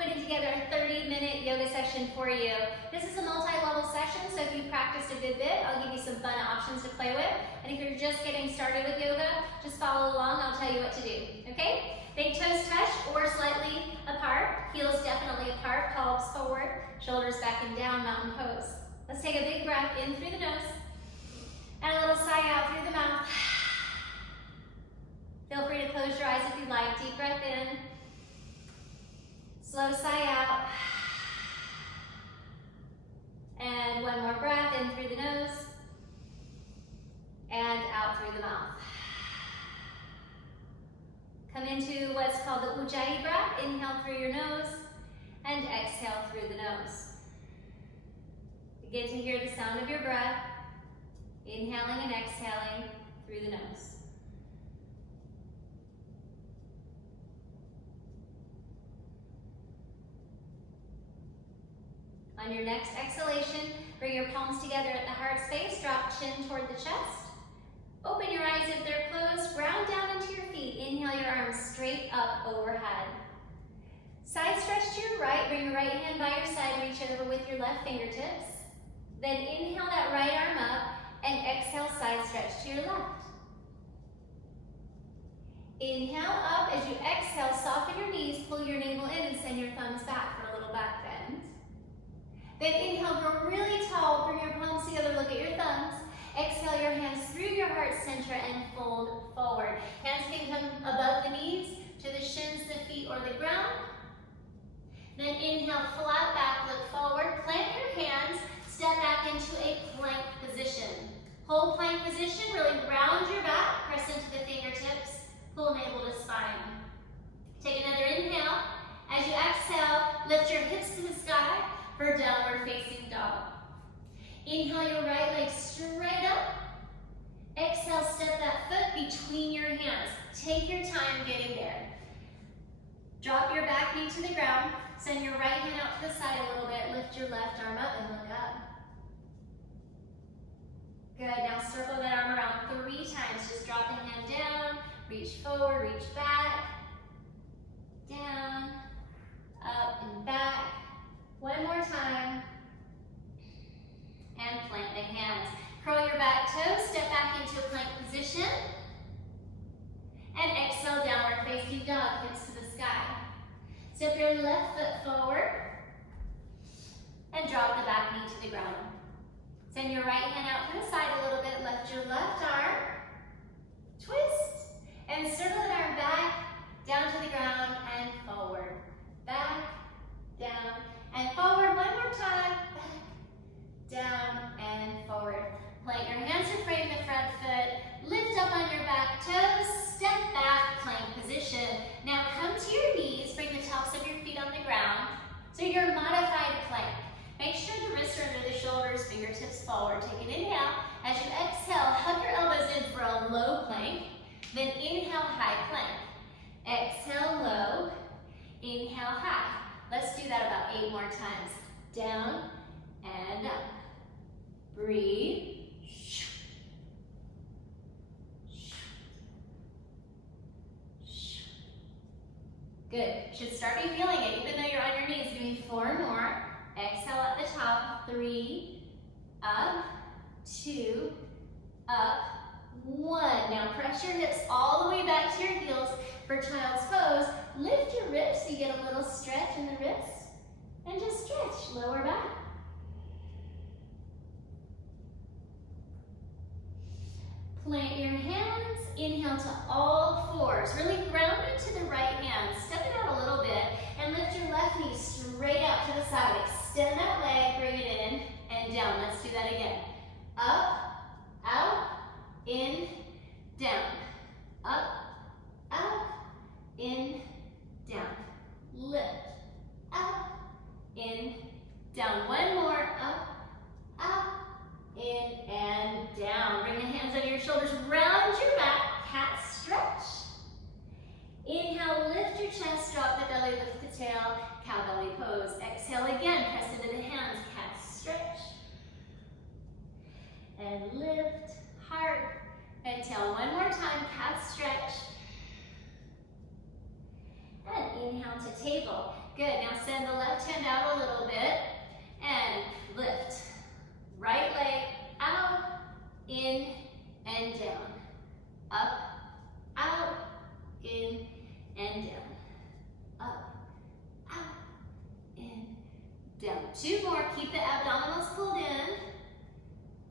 putting together a 30-minute yoga session for you. This is a multi-level session, so if you practiced a good bit, I'll give you some fun options to play with. And if you're just getting started with yoga, just follow along, I'll tell you what to do, okay? Big toes touch or slightly apart, heels definitely apart, palms forward, shoulders back and down, mountain pose. Let's take a big breath in through the nose, and a little sigh out through the mouth. Feel free to close your eyes if you like. Deep breath in. Slow sigh out. And one more breath in through the nose and out through the mouth. Come into what's called the Ujjayi breath. Inhale through your nose and exhale through the nose. Begin to hear the sound of your breath, inhaling and exhaling through the nose. On your next exhalation, bring your palms together at the heart space, drop chin toward the chest. Open your eyes if they're closed, ground down into your feet. Inhale your arms straight up overhead. Side stretch to your right, bring your right hand by your side, reach it over with your left fingertips. Then inhale that right arm up and exhale side stretch to your left. Inhale up, as you exhale, soften your knees, pull your navel in and send your thumbs back for a little back bend. Then inhale, grow really tall, bring your palms together, look at your thumbs. Exhale your hands through your heart center and fold forward. Hands can come above the knees, to the shins, the feet, or the ground. Then inhale, flat back, look forward, plant your hands, step back into a plank position. Hold plank position, really round your back, press into the fingertips, pull navel to spine. Take another inhale. As you exhale, lift your hips to the sky for downward facing dog. Inhale your right leg straight up. Exhale, step that foot between your hands. Take your time getting there. Drop your back knee to the ground. Send your right hand out to the side a little bit. Lift your left arm up and look up. Good, now circle that arm around 3 times. Just drop the hand down, reach forward, reach back, down, up and back. One more time. And plant the hands. Curl your back toes, step back into a plank position. And exhale, downward facing dog, hips to the sky. Step your left foot forward. And drop the back knee to the ground. Send your right hand out to the side a little bit. Lift your left arm. Twist. And circle that arm back, down to the ground, and forward. Back, down, and forward. One more time. Down and forward. Plant your hands to frame the front foot. Lift up on your back toes. Step back, plank position. Now come to your knees. Bring the tops of your feet on the ground. So you're modified plank. Make sure the wrists are under the shoulders, fingertips forward. Take an inhale. As you exhale, hug your elbows in for a low plank. Then inhale, high plank. Exhale, low. Inhale, high. Let's do that about 8 more times. Down and up. Breathe. Good. Should start be feeling it even though you're on your knees. Give me 4 more. Exhale at the top. 3, up, 2, up, 1. Now press your hips all the way back to your heels for child's pose. Lift your ribs so you get a little stretch in the wrists. And just stretch, lower back. Plant your hands, inhale to all 4s. Really ground into the right hand. Step it out a little bit and lift your left knee straight out to the side. Extend that leg, bring it in and down. Let's do that again. Up, out, in, down. Up, out, in, down. Lift, up, in, down. One more. Up, out, in, and down. Bring the hands under your shoulders. Round your back. Cat stretch. Inhale, lift your chest. Drop the belly, lift the tail. Cow belly pose. Exhale again. Press into the hands. Cat stretch. And lift. Heart. And tail. One more time. Cat stretch. And inhale to table. Good, now send the left hand out a little bit and lift. Right leg out, in, and down. Up, out, in, and down. Up, out, in, down. 2 more, keep the abdominals pulled in.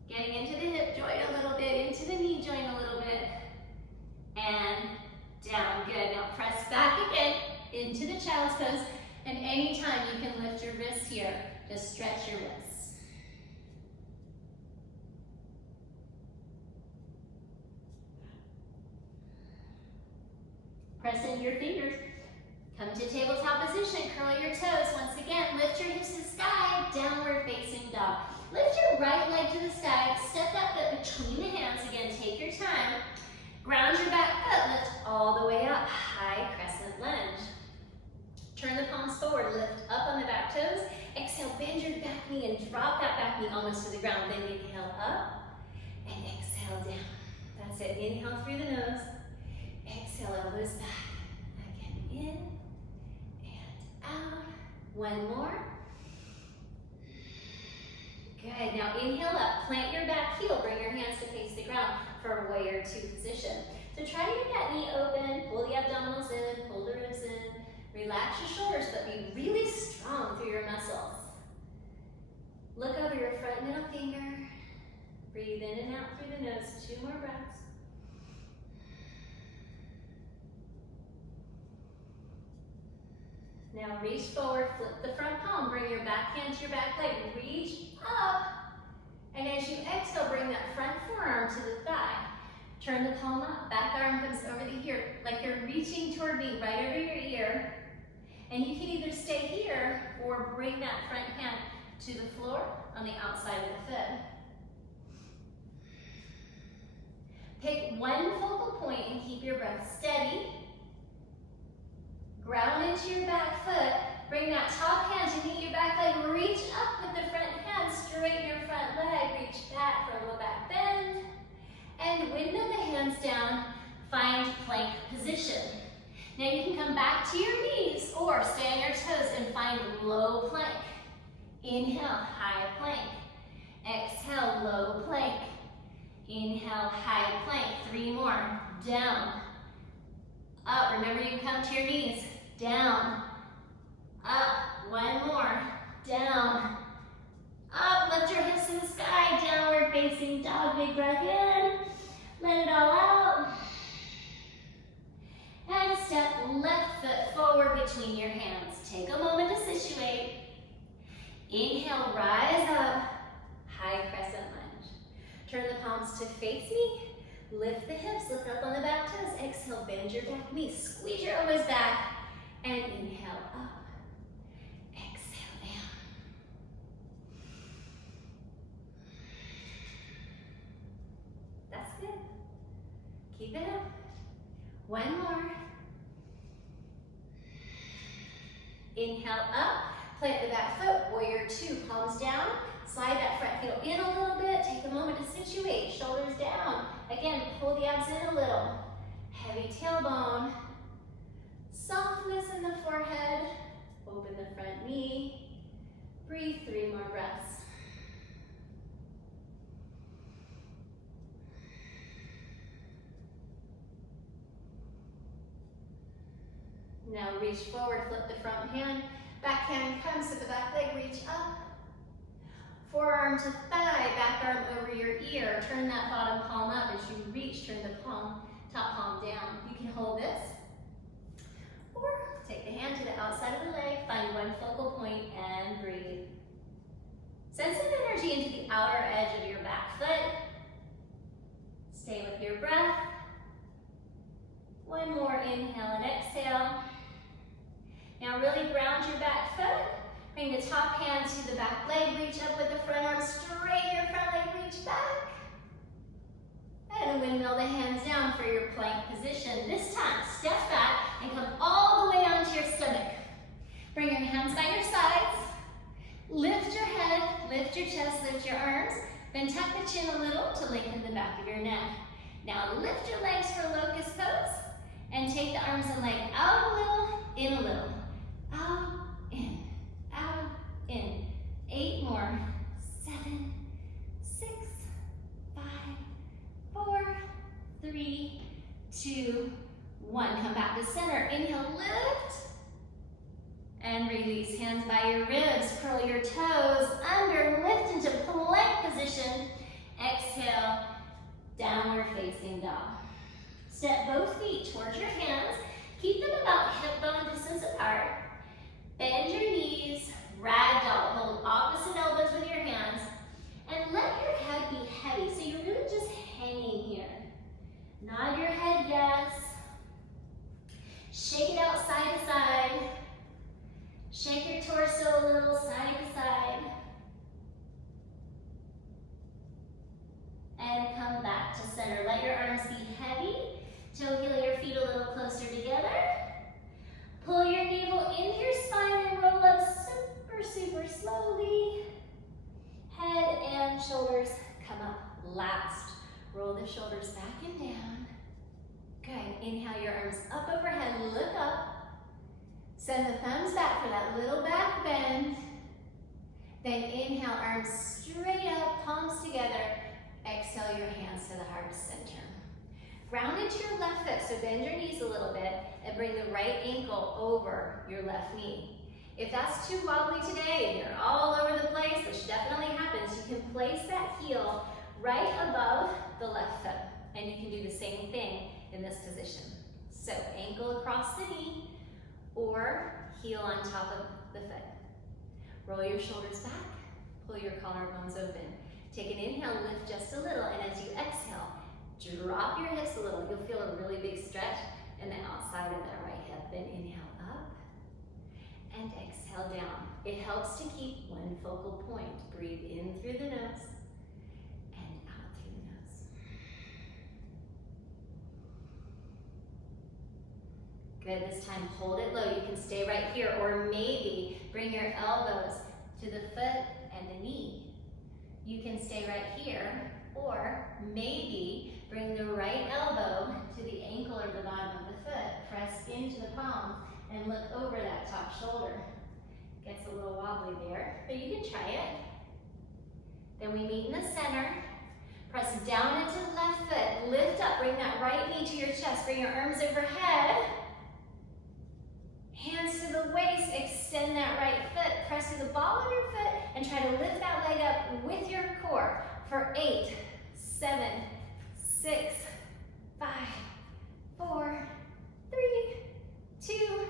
Getting into the hip joint a little bit, into the knee joint a little bit. And down, good. Now press back again into the child's pose. And anytime you can lift your wrists here, just stretch your wrists. Press into your fingers. Come to tabletop position, curl your toes. Once again, lift your hips to the sky, downward facing dog. Lift your right leg to the sky, step that foot between the hands. Again, take your time. Ground your back foot, lift all the way up, high crescent lunge. Turn the palms forward, lift up on the back toes. Exhale, bend your back knee and drop that back knee almost to the ground. Then inhale up and exhale down. That's it, inhale through the nose. Exhale, elbows back. Again, in and out. One more. Good, now inhale up, plant your back heel, bring your hands to face the ground for warrior 2 position. So try to get that knee open, pull the abdominals in, pull the ribs in, relax your shoulders, but be really strong through your muscles. Look over your front middle finger, breathe in and out through the nose, 2 more breaths. Now reach forward, flip the front palm, bring your back hand to your back leg, reach up, and as you exhale, bring that front forearm to the thigh. Turn the palm up, back arm comes over the ear, like you're reaching toward me, right over your ear. And you can either stay here or bring that front hand to the floor on the outside of the foot. Pick one focal point and keep your breath steady. Ground into your back foot. Bring that top hand to meet your back leg. Reach up with the front hand. Straighten your front leg. Reach back for a little back bend. And window the hands down. Find plank position. Now you can come back to your knees or stay on your toes and find low plank. Inhale, high plank. Exhale, low plank. Inhale, high plank. 3 more. Down. Up. Remember, you come to your knees. Down. Up. 1 more. Down. Up. Lift your hips to the sky. Downward facing dog. Big breath in. Let it all out. And step left foot forward between your hands. Take a moment to situate. Inhale, rise up. High crescent lunge. Turn the palms to face me. Lift the hips, lift up on the back toes. Exhale, bend your back knee. Squeeze your elbows back. And inhale up. Exhale down. That's good. Keep it up. 1 more. Inhale up. Plant the back foot. Warrior 2. Palms down. Slide that front heel in a little bit. Take a moment to situate. Shoulders down. Again, pull the abs in a little. Heavy tailbone. Softness in the forehead. Open the front knee. Breathe 3 more breaths. Now reach forward, flip the front hand. Back hand comes to the back leg, reach up. Forearm to thigh, back arm over your ear. Turn that bottom palm up as you reach, turn the palm, top palm down. You can hold this, or take the hand to the outside of the leg, find 1 focal point and breathe. Send some energy into the outer edge of your back foot. Stay with your breath. 1 more inhale and exhale. Now really ground your back foot. Bring the top hand to the back leg, reach up with the front arm, straighten your front leg, reach back. And windmill the hands down for your plank position. This time, step back and come all the way onto your stomach. Bring your hands by your sides. Lift your head, lift your chest, lift your arms. Then tuck the chin a little to lengthen the back of your neck. Now lift your legs for locust pose. And take the arms and leg out a little, in a little. Out, 1, come back to center. Inhale, lift. And release. Hands by your ribs. Curl your toes under. Lift into plank position. Exhale, downward facing dog. Step both feet towards your hands. Keep them about hip bone distance apart. Bend your knees. Ragdoll. Hold opposite elbows with your hands. And let your head be heavy. So you're really just hanging here. Nod your head yes. Shake it out side to side. Shake your torso a little side to side. And come back to center. Let your arms be heavy. Toe-heel your feet a little closer together. Pull your navel into your spine and roll up super, super slowly. Head and shoulders come up last. Roll the shoulders back and down. Good. Inhale your arms up overhead. Look up. Send the thumbs back for that little back bend. Then inhale, arms straight up, palms together. Exhale your hands to the heart center. Ground into your left foot, so bend your knees a little bit and bring the right ankle over your left knee. If that's too wobbly today and you're all over the place, which definitely happens, you can place that heel right above the left foot. And you can do the same thing in this position. So ankle across the knee or heel on top of the foot. Roll your shoulders back, pull your collarbones open. Take an inhale, lift just a little, and as you exhale, drop your hips a little. You'll feel a really big stretch in the outside of that right hip. Then inhale up and exhale down. It helps to keep one focal point. Breathe in through the nose and out through the nose. Good, this time hold it low. You can stay right here, or maybe bring your elbows to the foot and the knee. You can stay right here, or maybe bring the right elbow to the ankle or the bottom of the foot. Press into the palm and look over that top shoulder. Gets a little wobbly there, but you can try it. Then we meet in the center. Press down into the left foot. Lift up, bring that right knee to your chest. Bring your arms overhead. Hands to the waist, extend that right foot. Press to the ball of your foot and try to lift that leg up with your core for 8, 7, 6, 5, 4, 3, 2,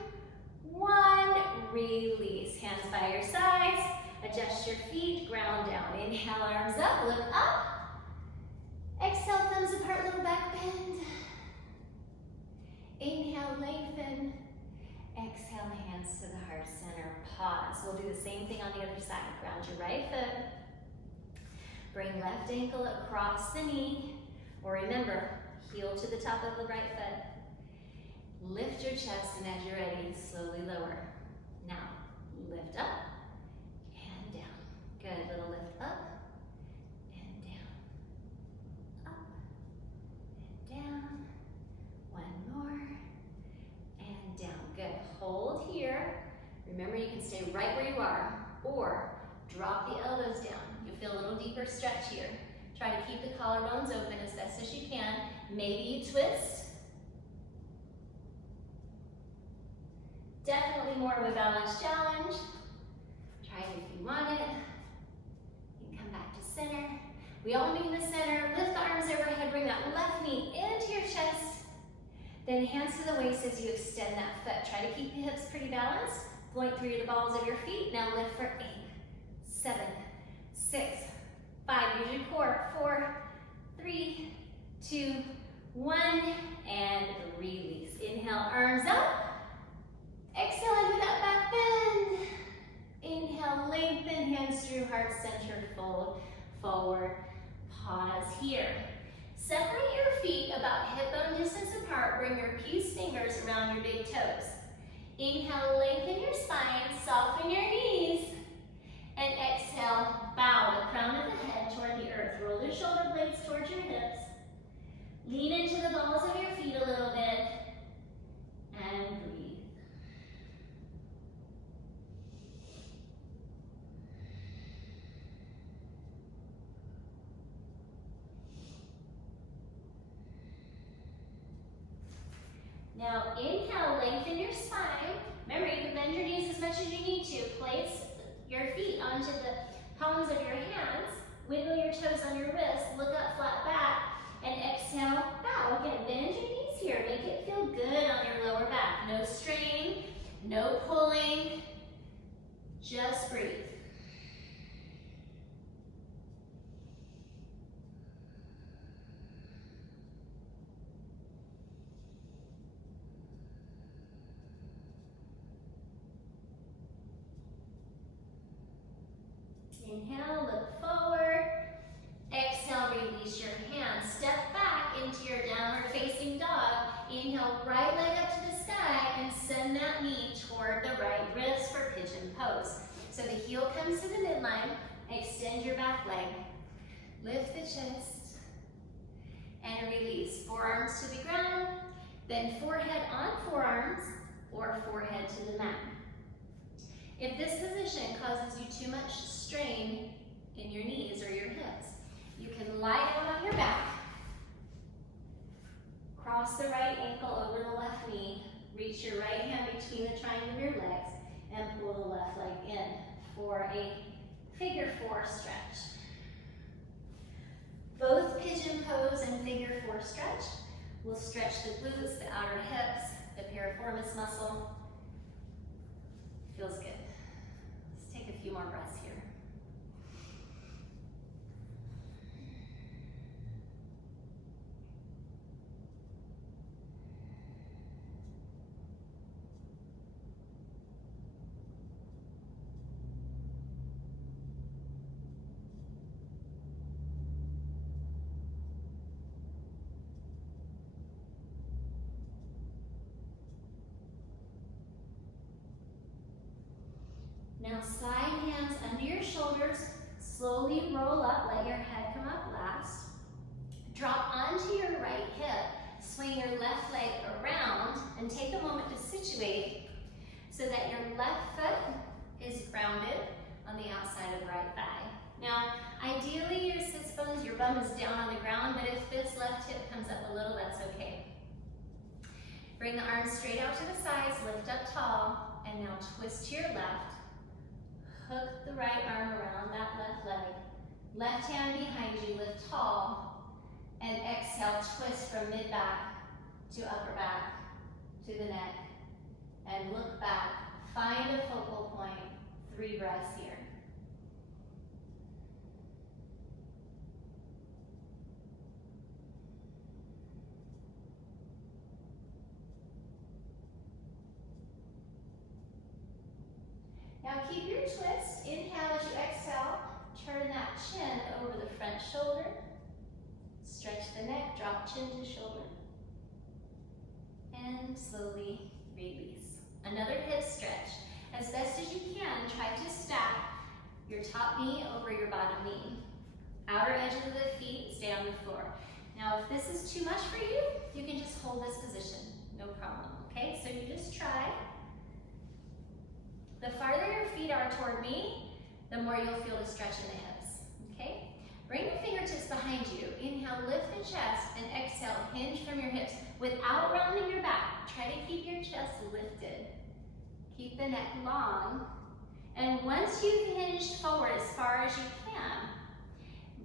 1. Release. Hands by your sides. Adjust your feet. Ground down. Inhale, arms up. Look up. Exhale, thumbs apart, little back bend. Inhale, lengthen. Exhale, hands to the heart center. Pause. We'll do the same thing on the other side. Ground your right foot. Bring left ankle across the knee. Or remember, heel to the top of the right foot. Lift your chest, and as you're ready, slowly lower. Now, lift up and down. Good. Little lift up and down. Up and down. One more. And down. Good. Hold here. Remember, you can stay right where you are, or drop the elbows down. You'll feel a little deeper stretch here. Try to keep the collarbones open as best as you can. Maybe you twist. Definitely more of a balance challenge. Try it if you want it. You can come back to center. We all meet in the center. Lift the arms overhead. Bring that left knee into your chest. Then hands to the waist as you extend that foot. Try to keep the hips pretty balanced. Point through the balls of your feet. Now lift for 8, 7, 6, 5. Use your core. 4, 3, 2, 1. And release. Inhale, arms up. Exhale into that back bend. Inhale, lengthen, hands through heart center, fold forward. Pause here. Separate your feet about hip bone distance apart. Bring your peace fingers around your big toes. Inhale, lengthen your spine, soften your knees. And exhale, bow the crown of the head toward the earth. Roll your shoulder blades towards your hips. Lean into the balls of your feet a little bit. And breathe. Now, inhale, lengthen your spine. Remember, you can bend your knees as much as you need to. Place your feet onto the palms of your hands. Wiggle your toes on your wrists. Look up, flat back. And exhale, bow. Again, bend your knees here. Make it feel good on your lower back. No strain, no pulling. Just breathe. Inhale, look forward. Exhale, release your hands. Step back into your downward facing dog. Inhale, right leg up to the sky and send that knee toward the right wrist for pigeon pose. So the heel comes to the midline. Extend your back leg. Lift the chest and release. Forearms to the ground, then forehead on forearms or forehead to the mat. If this position causes you too much strain in your knees or your hips, you can lie down on your back, cross the right ankle over the left knee, reach your right hand between the triangle of your legs, and pull the left leg in for a figure four stretch. Both pigeon pose and figure four stretch will stretch the glutes, the outer hips, the piriformis muscle. Feels good. Let's take a few more breaths here. Now slide hands under your shoulders, slowly roll up, let your head come up last. Drop onto your right hip, swing your left leg around, and take a moment to situate so that your left foot is grounded on the outside of the right thigh. Now, ideally your sits bones, your bum is down on the ground, but if this left hip comes up a little, that's okay. Bring the arms straight out to the sides, lift up tall, and now twist to your left. Hook the right arm around that left leg. Left hand behind you, lift tall, and exhale, twist from mid-back to upper back to the neck, and look back. Find a focal point. 3 breaths here. Now keep your twist. Inhale as you exhale. Turn that chin over the front shoulder. Stretch the neck, drop chin to shoulder. And slowly release. Another hip stretch. As best as you can, try to stack your top knee over your bottom knee. Outer edges of the feet stay on the floor. Now if this is too much for you, you can just hold this position. No problem, okay? So you just try. The farther your feet are toward me, the more you'll feel the stretch in the hips, okay? Bring the fingertips behind you. Inhale, lift the chest, and exhale, hinge from your hips without rounding your back. Try to keep your chest lifted. Keep the neck long. And once you've hinged forward as far as you can,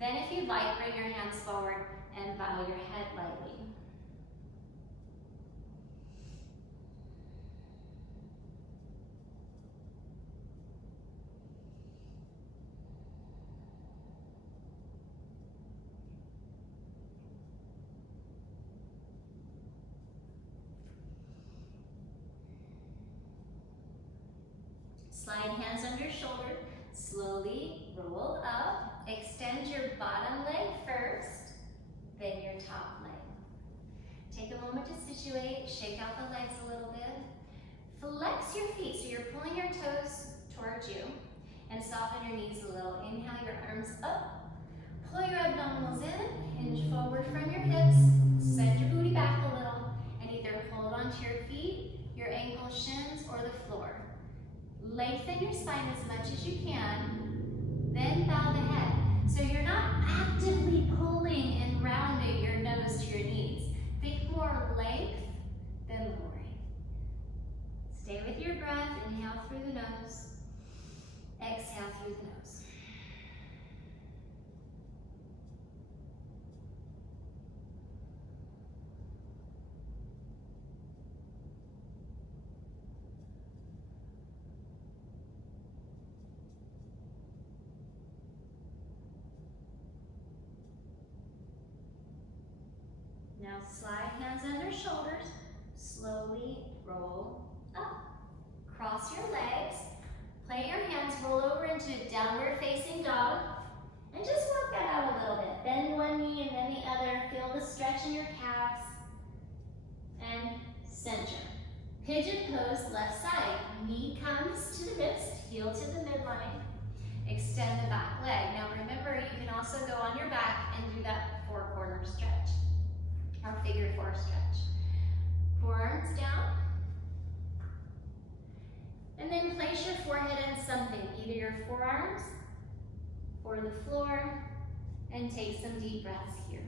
then if you'd like, bring your hands forward and bow your head lightly. Slide hands under shoulder, slowly roll up, extend your bottom leg first, then your top leg. Take a moment to situate, shake out the legs a little bit. Flex your feet, so you're pulling your toes towards you, and soften your knees a little. Inhale your arms up, pull your abdominals in, hinge forward from your hips, send your booty back a little, and either hold onto your feet, your ankles, shins, or the floor. Lengthen your spine as much as you can, then bow the head. So you're not actively pulling and rounding your nose to your knees. Think more length than lowering. Inhale through the nose. Exhale through the nose. Now slide hands under shoulders. Slowly roll up. Cross your legs. Plant your hands, roll over into downward facing dog. And just work that out a little bit. Bend one knee and then the other. Feel the stretch in your calves. And center. Pigeon pose, left side. Knee comes to the wrist, heel to the midline. Extend the back leg. Now remember, you can also go on your back and do that four-corner stretch. Or figure four stretch. Forearms down. And then place your forehead on something, either your forearms or the floor, and take some deep breaths here.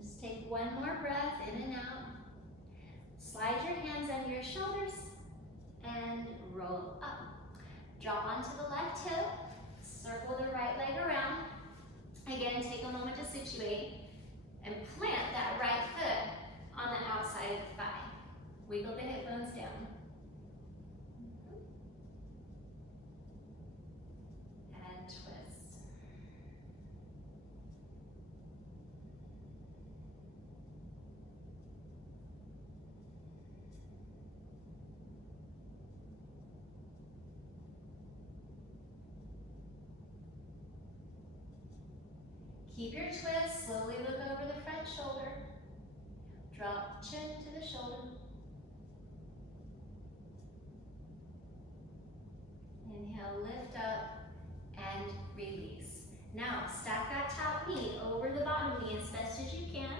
Just take one more breath in and out. Slide your hands under your shoulders and roll up. Drop onto the left hip. Circle the right leg around. Again, take a moment to situate and plant that right foot on the outside of the thigh. Wiggle the hip bones down. And twist. Keep your twist, slowly look over the front shoulder. Drop chin to the shoulder. Inhale, lift up, and release. Now, stack that top knee over the bottom knee as best as you can.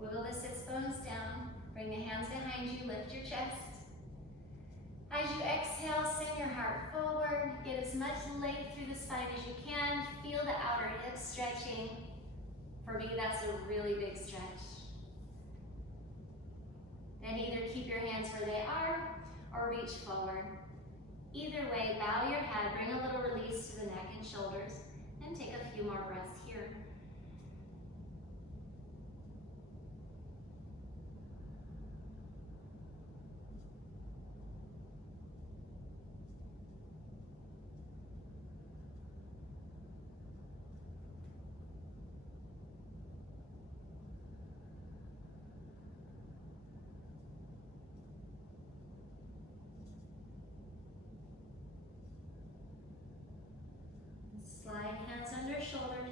Wiggle the sits bones down. Bring the hands behind you, lift your chest. As you exhale, send your heart forward. Get as much length through the spine as you can. Feel the outer hips stretching. For me, that's a really big stretch. Then either keep your hands where they are or reach forward. Either way, bow your head, bring a little release to the neck and shoulders, and take a few more breaths here. Slide hands under shoulders,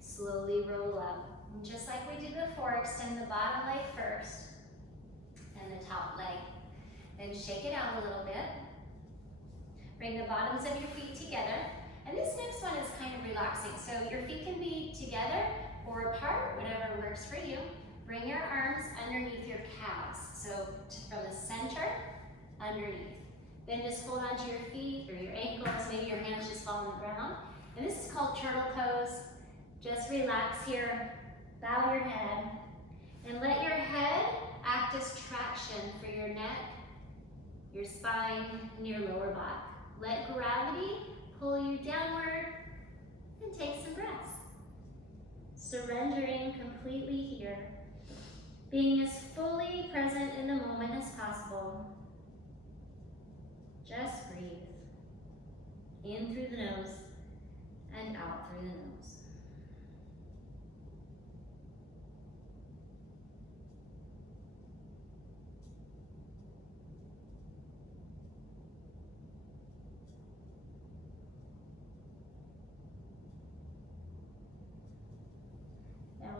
slowly roll up. And just like we did before, extend the bottom leg first and the top leg. Then shake it out a little bit. Bring the bottoms of your feet together. And this next one is kind of relaxing. So your feet can be together or apart, whatever works for you. Bring your arms underneath your calves. So from the center, underneath. Then just hold onto your feet or your ankles, maybe your hands just fall on the ground. And this is called turtle pose. Just relax here, bow your head, and let your head act as traction for your neck, your spine, and your lower back. Let gravity pull you downward, and take some breaths. Surrendering completely here, being as fully present in the moment as possible. Just breathe. In through the nose and out through the nose.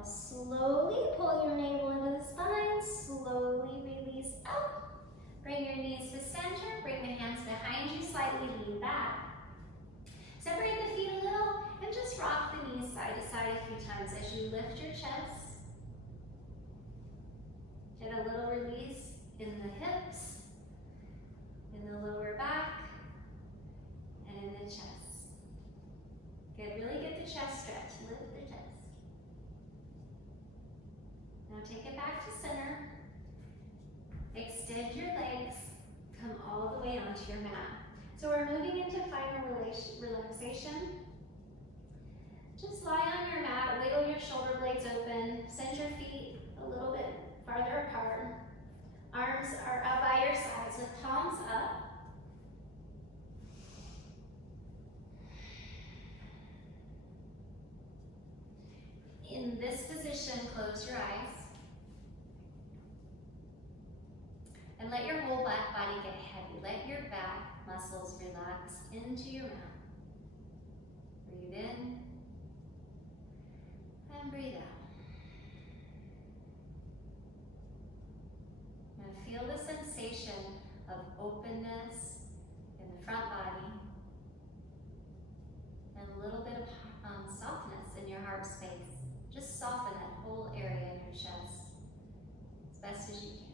Now slowly pull your navel into the spine, slowly release up. Bring your knees to center, bring the hands behind you, slightly lean back. Separate the feet a little and just rock the knees side to side a few times as you lift your chest. Get a little release in the hips, in the lower back, and in the chest. Good, really get the chest stretch, lift the chest. Now take it back to center. Extend your legs, come all the way onto your mat. So we're moving into final relaxation. Just lie on your mat, wiggle your shoulder blades open, send your feet a little bit farther apart. Arms are out by your sides with palms up. In this position, close your eyes. And let your whole back body get heavy. Let your back muscles relax into your mat. Breathe in and breathe out. And feel the sensation of openness in the front body and a little bit of softness in your heart space. Just soften that whole area in your chest as best as you can.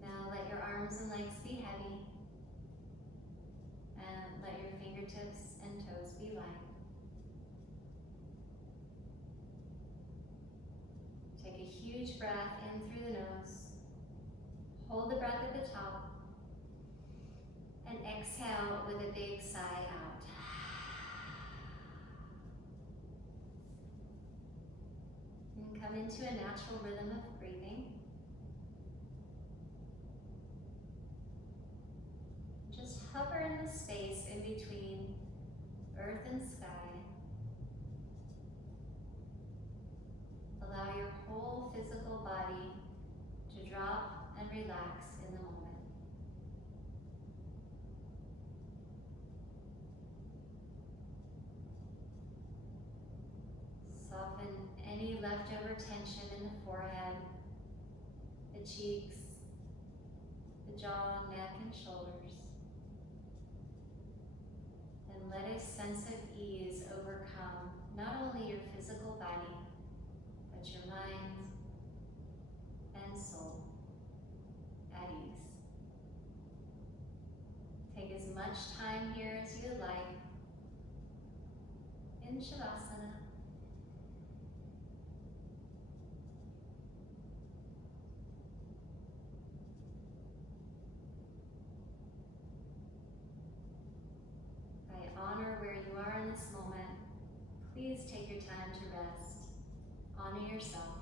Now let your arms and legs be heavy, and let your fingertips and toes be light. Take a huge breath in through the nose. Hold the breath at the top, and exhale with a big sigh out. And come into a natural rhythm of breathing. Just hover in the space in between earth and sky. Allow your whole physical body to drop and relax in the moment. Soften any leftover tension in the forehead, the cheeks, the jaw, neck, and shoulders. And let a sense of ease overcome not only your physical body, but your mind and soul at ease. Take as much time here as you like in Shavasana. Honor where you are in this moment. Please take your time to rest. Honor yourself.